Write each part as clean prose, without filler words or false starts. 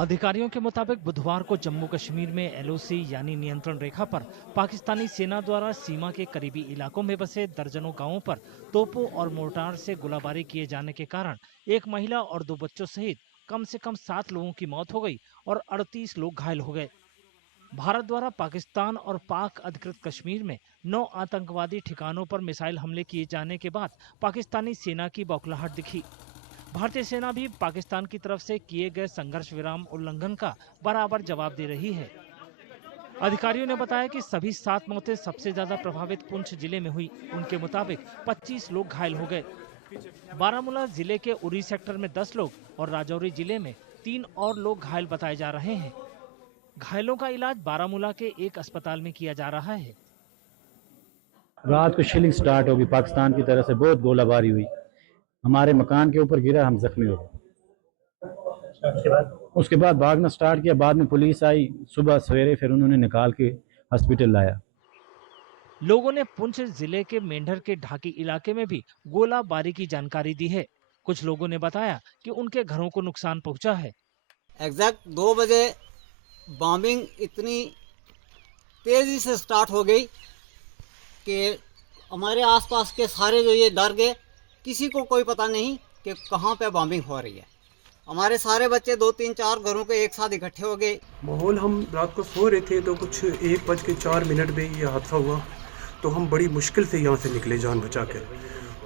अधिकारियों के मुताबिक बुधवार को जम्मू कश्मीर में एलओसी यानी नियंत्रण रेखा पर पाकिस्तानी सेना द्वारा सीमा के करीबी इलाकों में बसे दर्जनों गांवों पर तोपों और मोर्टार से गोलाबारी किए जाने के कारण एक महिला और 2 बच्चों सहित कम से कम 7 लोगों की मौत हो गई और 38 लोग घायल हो गए। भारत द्वारा पाकिस्तान और पाक अधिकृत कश्मीर में 9 आतंकवादी ठिकानों पर मिसाइल हमले किए जाने के बाद पाकिस्तानी सेना की बौखलाहट दिखी। भारतीय सेना भी पाकिस्तान की तरफ से किए गए संघर्ष विराम उल्लंघन का बराबर जवाब दे रही है। अधिकारियों ने बताया कि सभी 7 मौतें सबसे ज्यादा प्रभावित पुंछ जिले में हुई। उनके मुताबिक 25 लोग घायल हो गए। बारामूला जिले के उरी सेक्टर में 10 लोग और राजौरी जिले में 3 और लोग घायल बताए जा रहे हैं। घायलों का इलाज बारामूला के एक अस्पताल में किया जा रहा है। रात को शिलिंग स्टार्ट होगी, पाकिस्तान की तरफ से बहुत गोलाबारी हुई, हमारे मकान के ऊपर गिरा, हम जख्मी हो गए। उसके बाद भागना स्टार्ट किया, बाद में पुलिस आई सुबह सवेरे, फिर उन्होंने निकाल के हॉस्पिटल लाया। लोगों ने पुंछ जिले के मेंढर के ढाकी इलाके में भी गोलाबारी की जानकारी दी है। कुछ लोगों ने बताया कि उनके घरों को नुकसान पहुंचा है। एग्जैक्ट 2 बजे बॉम्बिंग इतनी तेजी से स्टार्ट हो गई कि हमारे आसपास के सारे जो ये डर गए, किसी को कोई पता नहीं कि कहाँ पे बॉम्बिंग हो रही है। हमारे सारे बच्चे 2-3-4 घरों के एक साथ इकट्ठे हो गए। माहौल, हम रात को सो रहे थे तो कुछ 1:04 में ये हादसा हुआ, तो हम बड़ी मुश्किल से यहाँ से निकले जान बचा कर।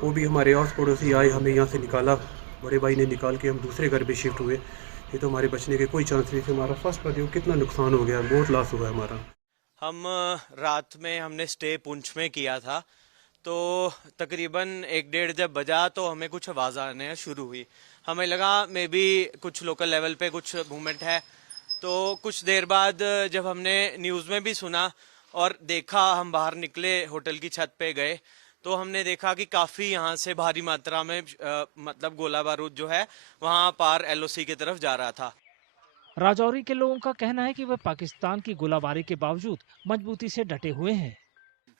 वो भी हमारे आस पड़ोसी आए, हमें यहाँ से निकाला, बड़े भाई ने निकाल के हम दूसरे घर पे शिफ्ट हुए। ये तो हमारे बचने के कोई चांस नहीं थे। हमारा फर्स्ट पर देखो कितना नुकसान हो गया, बहुत लॉस हुआ है हमारा। हम रात में हमने स्टे पुंछ में किया था, तो तकरीबन 1-1:30 जब बजा तो हमें कुछ आवाज़ आने शुरू हुई। हमें लगा मे बी कुछ लोकल लेवल पे कुछ मूवमेंट है। तो कुछ देर बाद जब हमने न्यूज़ में भी सुना और देखा, हम बाहर निकले, होटल की छत पे गए तो हमने देखा कि काफ़ी यहाँ से भारी मात्रा में मतलब गोला बारूद जो है वहाँ पार एलओसी की तरफ जा रहा था। राजौरी के लोगों का कहना है कि वे पाकिस्तान की गोलाबारी के बावजूद मजबूती से डटे हुए हैं।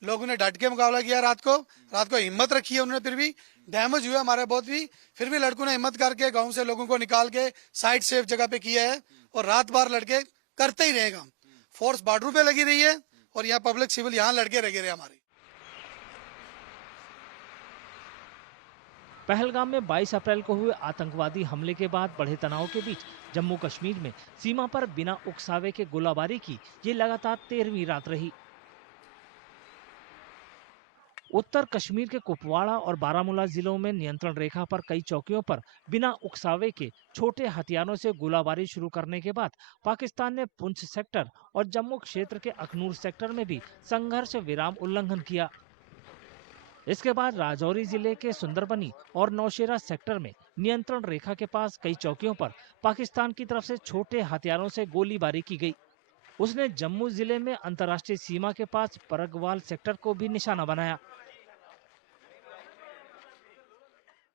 लोगों ने डट के मुकाबला किया। रात को हिम्मत रखी है उन्होंने, फिर भी डैमेज हुआ हमारे बहुत भी, फिर भी लड़कों ने हिम्मत करके गांव से लोगों को निकाल के साइड सेफ जगह पे किया है और रात भर लड़के करते ही रहेगा। फोर्स बॉर्डर पे लगी रही है और यहाँ पब्लिक सिविल यहाँ लड़के लगे रहे हमारे। पहलगाम में 22 अप्रैल को हुए आतंकवादी हमले के बाद बढ़े तनाव के बीच जम्मू कश्मीर में सीमा पर बिना उकसावे के गोलाबारी की ये लगातार 13वीं रात रही। उत्तर कश्मीर के कुपवाड़ा और बारामूला जिलों में नियंत्रण रेखा पर कई चौकियों पर बिना उकसावे के छोटे हथियारों से गोलाबारी शुरू करने के बाद पाकिस्तान ने पुंछ सेक्टर और जम्मू क्षेत्र के अखनूर सेक्टर में भी संघर्ष विराम उल्लंघन किया। इसके बाद राजौरी जिले के सुंदरबनी और नौशेरा सेक्टर में नियंत्रण रेखा के पास कई चौकियों पर पाकिस्तान की तरफ से छोटे हथियारों से गोलीबारी की गई। उसने जम्मू जिले में अंतर्राष्ट्रीय सीमा के पास परगवाल सेक्टर को भी निशाना बनाया।